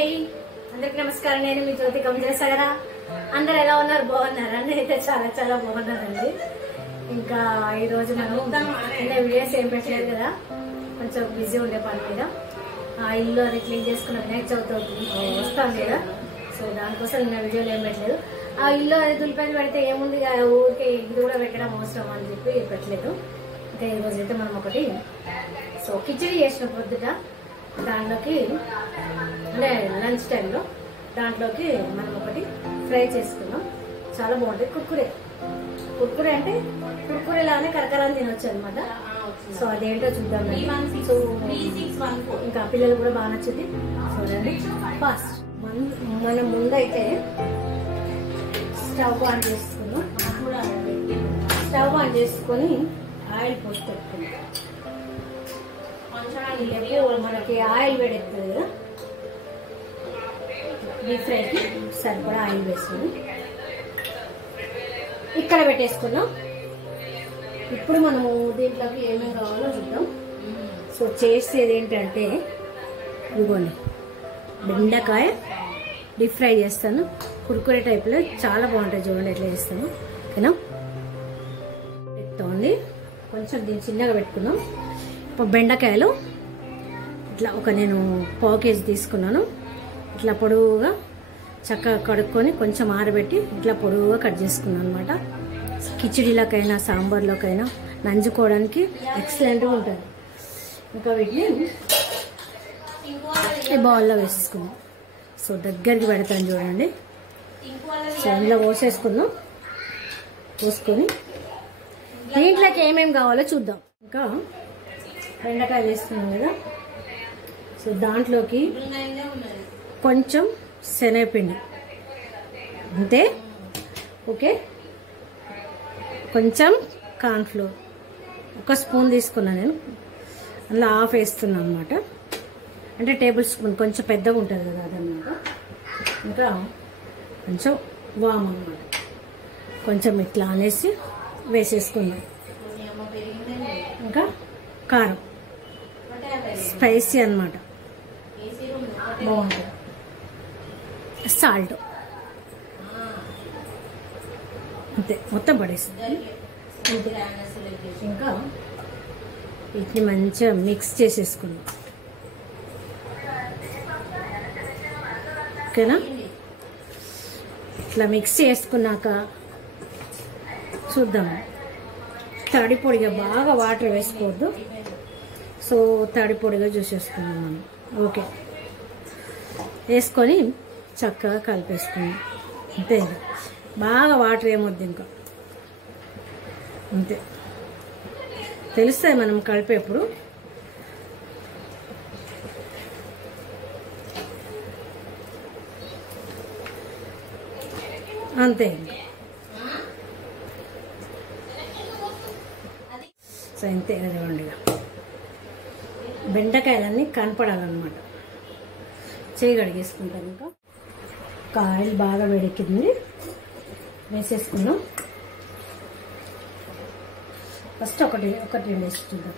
అండి, అందరికి నమస్కారం. నేను మీ జ్యోతి కంజేసాగరా. అందరు ఎలా ఉన్నారు? బాగున్నారా? నేనైతే చాలా చాలా బాగున్నానండి. ఇంకా ఈరోజు మనం వీడియోస్ ఏం పెట్టలేదు కదా, కొంచెం బిజీ ఉండే పని మీద. ఆ ఇల్లు అది క్లీన్ చేసుకున్న వినాయక చవితి వస్తాను కదా, సో దానికోసం నేను వీడియోలు ఏం పెట్టలేదు. ఆ ఇల్లు అది దులిపేది పెడితే ఏముంది, ఊరికే ఇది కూడా పెట్టడం అవసరం అని చెప్పి పెట్టలేదు. ఇంకా ఈరోజు అయితే మనం ఒకటి కిచడీ చేసిన పొద్దుట దాంట్లోకి అంటే లంచ్ టైంలో దాంట్లోకి మనం ఒకటి ఫ్రై చేసుకున్నాం. చాలా బాగుంటుంది. కుర్కురే అంటే కుర్కురే లాగానే కరకరాన్ని తినొచ్చు అనమాట. సో అదేంటో చూద్దాం. సో ఇంకా పిల్లలు కూడా బాగా నచ్చింది. చూడండి. ఫస్ట్ మనం ముందైతే స్టవ్ ఆన్ చేసుకున్నాం. స్టవ్ ఆన్ చేసుకొని ఆయిల్ పోసి పెట్టుకున్నాం. మనకి ఆయిల్ వేడెక్కుతుంది కదా, డీప్ ఫ్రైకి సరిపడా ఆయిల్ వేసుకుని ఇక్కడ పెట్టేసుకున్నాం. ఇప్పుడు మనము దీంట్లోకి ఏమేమి కావాలో చూద్దాం. సో చేసేది ఏంటంటే ఇదిగోండి, బెండకాయ డీప్ ఫ్రై చేస్తాను. కుర్కురే టైప్లో చాలా బాగుంటుంది. చూడండి ఎట్లా చేస్తాను. ఓకేనా, పెట్టుకోండి. కొంచెం దీన్ని చిన్నగా పెట్టుకున్నాం. ఇప్పుడు బెండకాయలు ఇట్లా నేను పావు కేజీ తీసుకున్నాను. ఇట్లా పొడవుగా చక్కగా కడుక్కొని కొంచెం ఆరబెట్టి ఇట్లా పొడవుగా కట్ చేసుకున్నాను అనమాట. కిచిడీలోకైనా సాంబార్లోకైనా నంజుకోవడానికి ఎక్సలెంట్గా ఉంటుంది. ఇంకా వీటిని ఈ బౌల్లో వేసేసుకున్నాం. సో దగ్గరికి పెడతాను చూడండి. సో ఇందులో పోసేసుకుందాం. పోసుకొని దీంట్లోకి ఏమేమి కావాలో చూద్దాం. ఇంకా బెండకాయ వేసుకున్నాం కదా, సో దాంట్లోకి కొంచెం శనగపిండి అంతే. ఓకే, కొంచెం కార్న్ఫ్లోర్ ఒక స్పూన్ తీసుకున్నాను నేను. అందులో హాఫ్ వేస్తున్నాను అనమాట. అంటే టేబుల్ స్పూన్ కొంచెం పెద్దగా ఉంటుంది కదా అదనమాట. ఇంకా కొంచెం వామ్ అన్నమాట. కొంచెం ఇట్లా అనేసి వేసేసుకున్నాం. ఇంకా కారం స్పైసీ అన్నమాట, బాగుంటుంది. సాల్ట్ అంతే, మొత్తం పడేస్తుంది. ఇంకా వీటిని మంచిగా మిక్స్ చేసేసుకున్నాం. ఓకేనా, ఇట్లా మిక్స్ చేసుకున్నాక చూద్దాం. తడి పొడిగా బాగా వాటర్ వేసుకోవద్దు. సో తడి పొడిగా చూసేసుకున్నాం మనం. ఓకే, వేసుకొని చక్కగా కలిపేసుకున్నాం. అంతే, బాగా వాటర్ ఏమొద్దు ఇంకా. అంతే, తెలుస్తుంది మనం కలిపేప్పుడు. అంతే. సో అంతే కదండి. బెండకాయలన్నీ కనపడాలన్నమాట. చేయి కడిగేసుకుంటాను. ఇంకా ఆయిల్ బాగా వేడెక్కింది, వేసేసుకున్నాం. ఫస్ట్ ఒకటి రెండు వేసి చూద్దాం.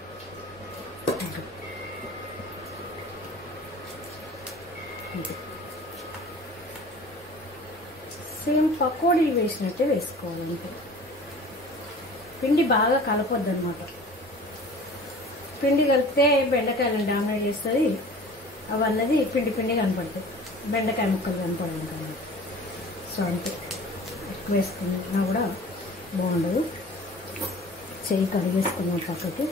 సేమ్ పకోడీలు వేసినట్టే వేసుకోవాలి. అంతే, పిండి బాగా కలపొద్దు అనమాట. పిండి కలిపితే బెండకాయలను డామినేట్ చేస్తుంది. అవన్నది పిండి కనపడుతుంది, బెండకాయ ముక్కలు కనపడదు కదా. సో అంతే, ఎక్కువ వేసుకున్నా కూడా బాగుండదు. చెయ్యి కడిగేసుకున్నాం పక్కకి.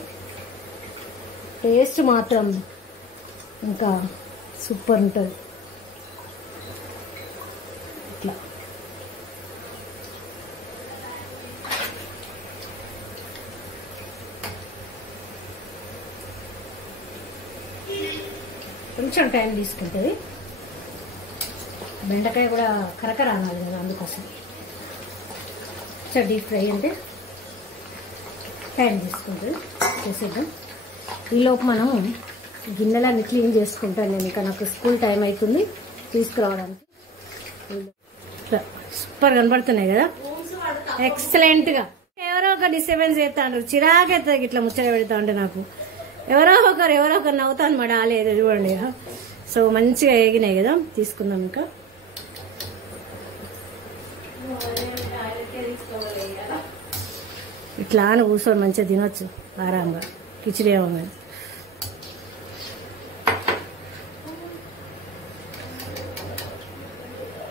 టేస్ట్ మాత్రం ఇంకా సూపర్ ఉంటుంది. ఇట్లా కొంచెం టైం తీసుకుంటుంది. బెండకాయ కూడా కరకర అనాలి కదా, అందుకోసం. డీప్ ఫ్రై అంటే టైం తీసుకుంటుంది. చేసేద్దాం. ఈలోపు మనం గిన్నెలన్నీ క్లీన్ చేసుకుంటాను నేను. ఇంకా నాకు స్కూల్ టైం అవుతుంది తీసుకురావడానికి. సూపర్ కనబడుతున్నాయి కదా, ఎక్సలెంట్గా. ఎవరో ఒక డిస్టర్బెన్స్ చేస్తాడు, చిరాకెత్తుంది ఇట్లా ముచ్చట పెడతా ఉంటే. నాకు ఎవరో ఒకరు నవ్వుతాను మా డాలేదు చూడండి. సో మంచిగా వేగినాయి కదా, తీసుకుందాం. ఇంకా ఇట్లా అని కూర్చొని మంచిగా తినొచ్చు ఆరాంగా. కిచిడి ఏమో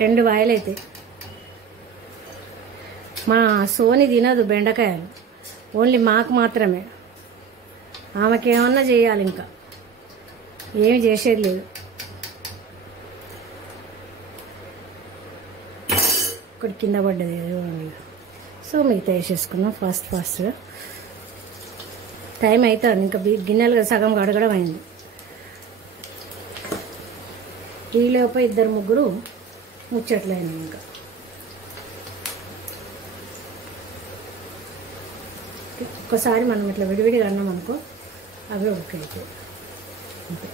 2 వాయిలు అయితే. మా సోని తినదు బెండకాయలు, ఓన్లీ మాకు మాత్రమే. ఆమెకేమన్నా చేయాలి, ఇంకా ఏమి చేసేది లేదు. ఒకటి కింద పడ్డది. సో మిగతా వేసేసుకున్నాం ఫాస్ట్గా. టైం అవుతుంది, ఇంకా గిన్నెలు సగం కడగడం అయింది. ఈలోపు 2-3 ముచ్చట్లయింది. ఇంకా ఒక్కసారి మనం ఇట్లా విడివిడిగా అన్నాం అనుకో, అవే ఉడికైతే అంతే.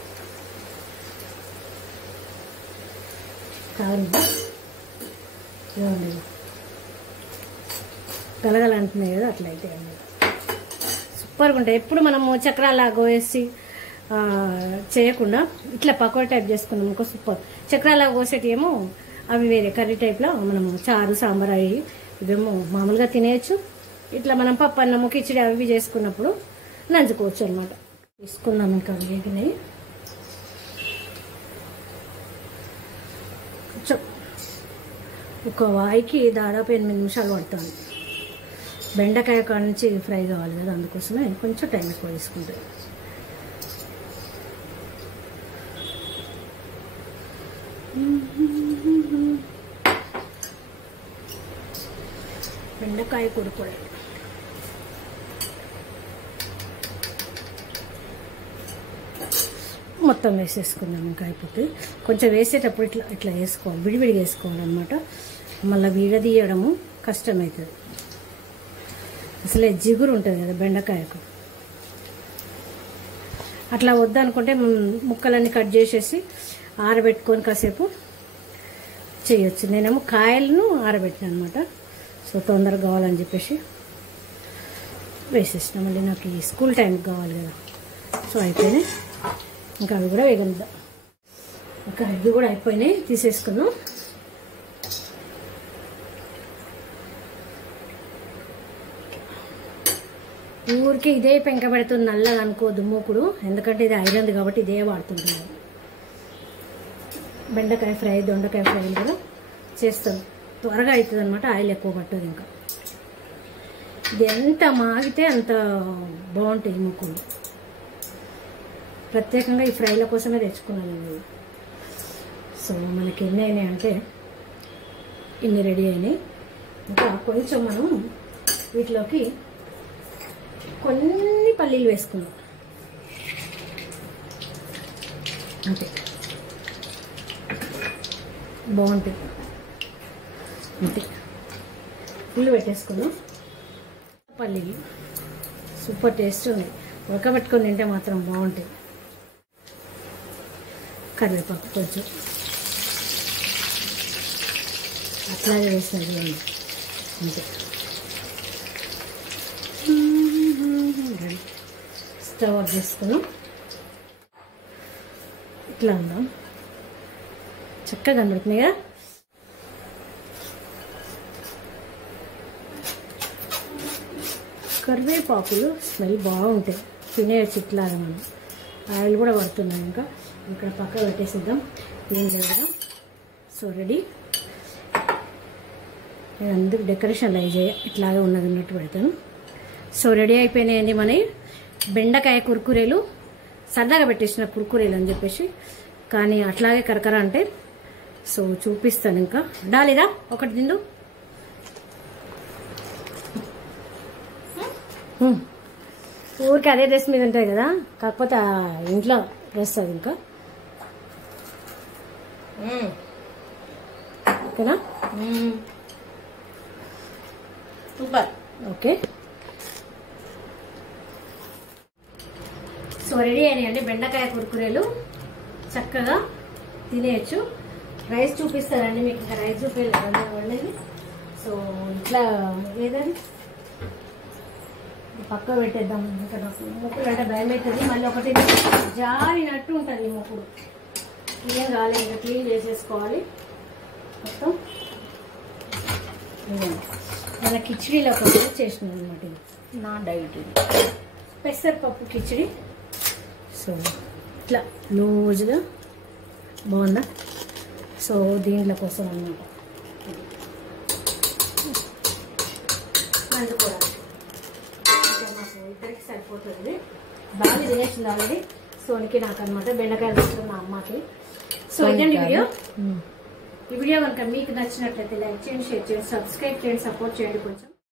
కాదు గలగలంటున్నాయి కదా, అట్లయితే సూపర్గా ఉంటాయి. ఎప్పుడు మనము చక్రాలాగా వేసి చేయకుండా ఇట్లా పకోడీ టైప్ చేసుకున్నాం ఇంకో సూపర్. చక్రాలాగా కోసేటి ఏమో అవి వేరే కర్రీ టైప్లో మనము చారు సాంబార్ అవి ఇవేమో మామూలుగా తినేయచ్చు. ఇట్లా మనం పప్పు అన్నము కిచిడి అవి చేసుకున్నప్పుడు నంచుకోవచ్చు అనమాట. తీసుకుందాం ఇంకా వేగినాయి. కొంచెం ఒక వాయికి దాదాపు 8 నిమిషాలు పడుతుంది. బెండకాయ కాడ నుంచి ఫ్రై కావాలి కదా, అందుకోసమే కొంచెం టైం ఎక్కువ తీసుకుంటాయి. బెండకాయ కొడుకోవాలి. మొత్తం వేసేసుకుందాం. ఇంకా అయిపోతే కొంచెం వేసేటప్పుడు ఇట్లా ఇట్లా వేసుకోవాలి, విడివిడిగా వేసుకోవాలన్నమాట. మళ్ళీ విడదీయడము కష్టమవుతుంది. అసలే జిగురు ఉంటుంది కదా బెండకాయకు. అట్లా వద్దనుకుంటే ముక్కలన్నీ కట్ చేసేసి ఆరబెట్టుకొని కాసేపు చేయొచ్చు. నేనేమో కాయలను ఆరబెట్టాను అనమాట. సో తొందరగా కావాలని చెప్పేసి వేసేసిన. మళ్ళీ నాకు ఈ స్కూల్ టైంకి కావాలి కదా. సో అయిపోయినాయి. ఇంకా అవి కూడా వేగనిద్దాం. ఇంకా అవి కూడా అయిపోయినాయి, తీసేసుకున్నాం. ఊరికి ఇదే పెంక పెడుతుంది, నల్లగా అనుకోదు మూకుడు. ఎందుకంటే ఇది ఐరన్ కాబట్టి ఇదే వాడుతుంటున్నాను. బెండకాయ ఫ్రై, దొండకాయ ఫ్రై కూడా చేస్తాం. త్వరగా అవుతుంది అనమాట, ఆయిల్ ఎక్కువ పట్టదు. ఇంకా ఇది ఎంత మాగితే అంత బాగుంటాయి మూకుడు. ప్రత్యేకంగా ఈ ఫ్రైల కోసమే తెచ్చుకున్నాను. సో మనకి ఎన్ని అయినాయి అంటే ఇన్ని రెడీ అయినాయి. ఇంకా కొంచెం మనం వీటిలోకి కొన్ని పల్లీలు వేసుకున్నాం అంతే, బాగుంటుంది. అంతే ఫుల్ పెట్టేసుకున్నాం. పల్లీలు సూపర్ టేస్ట్ ఉన్నాయి. ఉడకబెట్టుకొని తింటే మాత్రం బాగుంటాయి. కరివేపాకు కొంచెం అట్లాగే వేసినది అంతే. స్టవ్ ఆఫ్ చేసుకున్నాం. ఇట్లా ఉందాం, చక్కగా కనబడుతున్నాయి కదా. కరివేపాకులు స్మెల్ బాగుంటాయి, తినేయచ్చు ఇట్లాగా. మనం ఆయిల్ కూడా పడుతున్నాయి. ఇంకా ఇక్కడ పక్క పెట్టేసిద్దాం, ఏం చేద్దాం. So ready. నేను అందుకు డెకరేషన్ లైవ్ చేయ ఇట్లాగే ఉన్నది ఉన్నట్టు పెడతాను. సో రెడీ అయిపోయినాయండి మన బెండకాయ కుర్కురేలు. సరదాగా పెట్టేసిన కుర్కురేలు అని చెప్పేసి, కానీ అట్లాగే కరకర అంటే. సో చూపిస్తాను. ఇంకా డాలిదా ఒకటి తిండు. ఊరికి అదే డ్రెస్ మీద ఉంటాయి కదా, కాకపోతే ఇంట్లో డ్రెస్ అది. ఇంకా ఓకేనా? సూపర్. ఓకే. సో రెడీ అయినాయండి బెండకాయ కుర్కురేలు. చక్కగా తినేయచ్చు. రైస్ చూపిస్తారండి మీకు. ఇంకా రైస్ చూపించలేదు వండేది. సో ఇట్లా ఏదండి పక్క పెట్టేద్దాం. ఇంకా నాకు మొక్కులు అంటే భయం అవుతుంది. మళ్ళీ ఒకటి జారినట్టు ఉంటుంది ఈ మొక్కుడు. ఏం కావాలి, ఇంకా క్లీన్ చేసేసుకోవాలి మొత్తం. మన కిచిడీలో కూడా చేసినాం అనమాట. ఇది నా డైట్ పెసరపప్పు కిచిడి. సో ఇట్లా లూజ్గా బాగుందా. సో దీంట్లో కోసం అన్నమాట. మందు కూడా ఇంకా మాకు ఇద్దరికి సరిపోతుంది. బాగా తినేసింది ఆల్రెడీ. సోనికి నాకు అనమాట. బెండకాయలు వస్తుంది మా అమ్మకి. సో ఇదండి వీడియో. ఈ వీడియో కనుక మీకు నచ్చినట్లయితే లైక్ చేయండి, షేర్ చేయండి, సబ్స్క్రైబ్ చేయండి, సపోర్ట్ చేయండి కొంచెం.